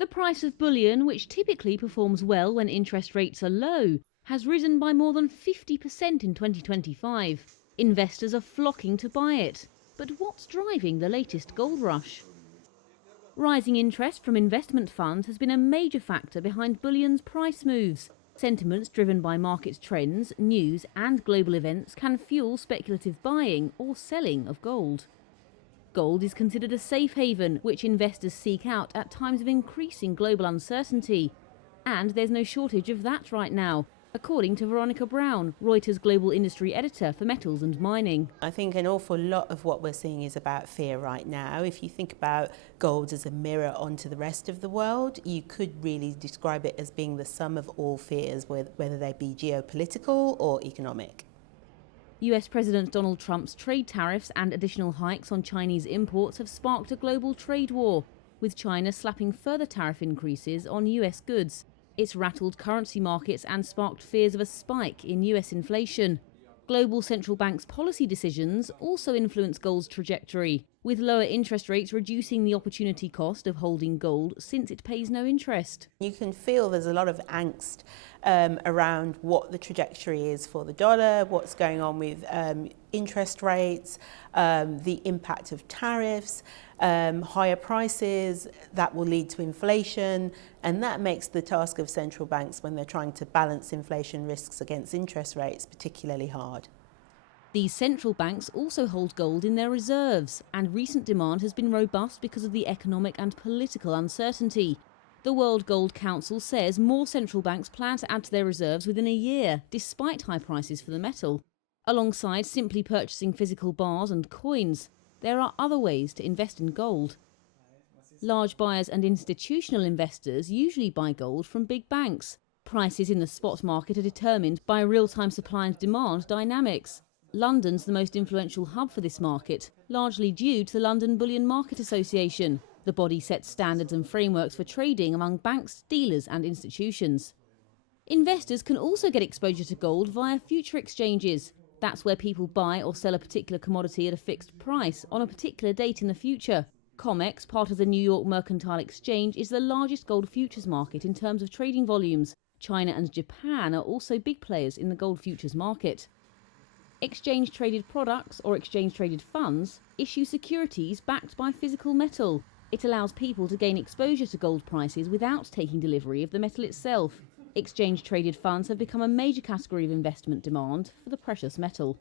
The price of bullion, which typically performs well when interest rates are low, has risen by more than 50% in 2025. Investors are flocking to buy it. But what's driving the latest gold rush? Rising interest from investment funds has been a major factor behind bullion's price moves. Sentiments driven by market trends, news and global events can fuel speculative buying or selling of gold. Gold is considered a safe haven, which investors seek out at times of increasing global uncertainty. And there's no shortage of that right now, according to Veronica Brown, Reuters Global Industry Editor for Metals and Mining. I think an awful lot of what we're seeing is about fear right now. If you think about gold as a mirror onto the rest of the world, you could really describe it as being the sum of all fears, whether they be geopolitical or economic. US President Donald Trump's trade tariffs and additional hikes on Chinese imports have sparked a global trade war, with China slapping further tariff increases on US goods. It's rattled currency markets and sparked fears of a spike in US inflation. Global central banks' policy decisions also influence gold's trajectory, with lower interest rates reducing the opportunity cost of holding gold since it pays no interest. You can feel there's a lot of angst around what the trajectory is for the dollar, what's going on with interest rates, the impact of tariffs, higher prices that will lead to inflation, and that makes the task of central banks when they're trying to balance inflation risks against interest rates particularly hard. These central banks also hold gold in their reserves, and recent demand has been robust because of the economic and political uncertainty. The World Gold Council says more central banks plan to add to their reserves within a year, despite high prices for the metal. Alongside simply purchasing physical bars and coins, there are other ways to invest in gold. Large buyers and institutional investors usually buy gold from big banks. Prices in the spot market are determined by real-time supply and demand dynamics. London's the most influential hub for this market, largely due to the London Bullion Market Association. The body sets standards and frameworks for trading among banks, dealers and institutions. Investors can also get exposure to gold via future exchanges. That's where people buy or sell a particular commodity at a fixed price on a particular date in the future. COMEX, part of the New York Mercantile Exchange, is the largest gold futures market in terms of trading volumes. China and Japan are also big players in the gold futures market. Exchange-traded products or exchange-traded funds issue securities backed by physical metal. It allows people to gain exposure to gold prices without taking delivery of the metal itself. Exchange-traded funds have become a major category of investment demand for the precious metal.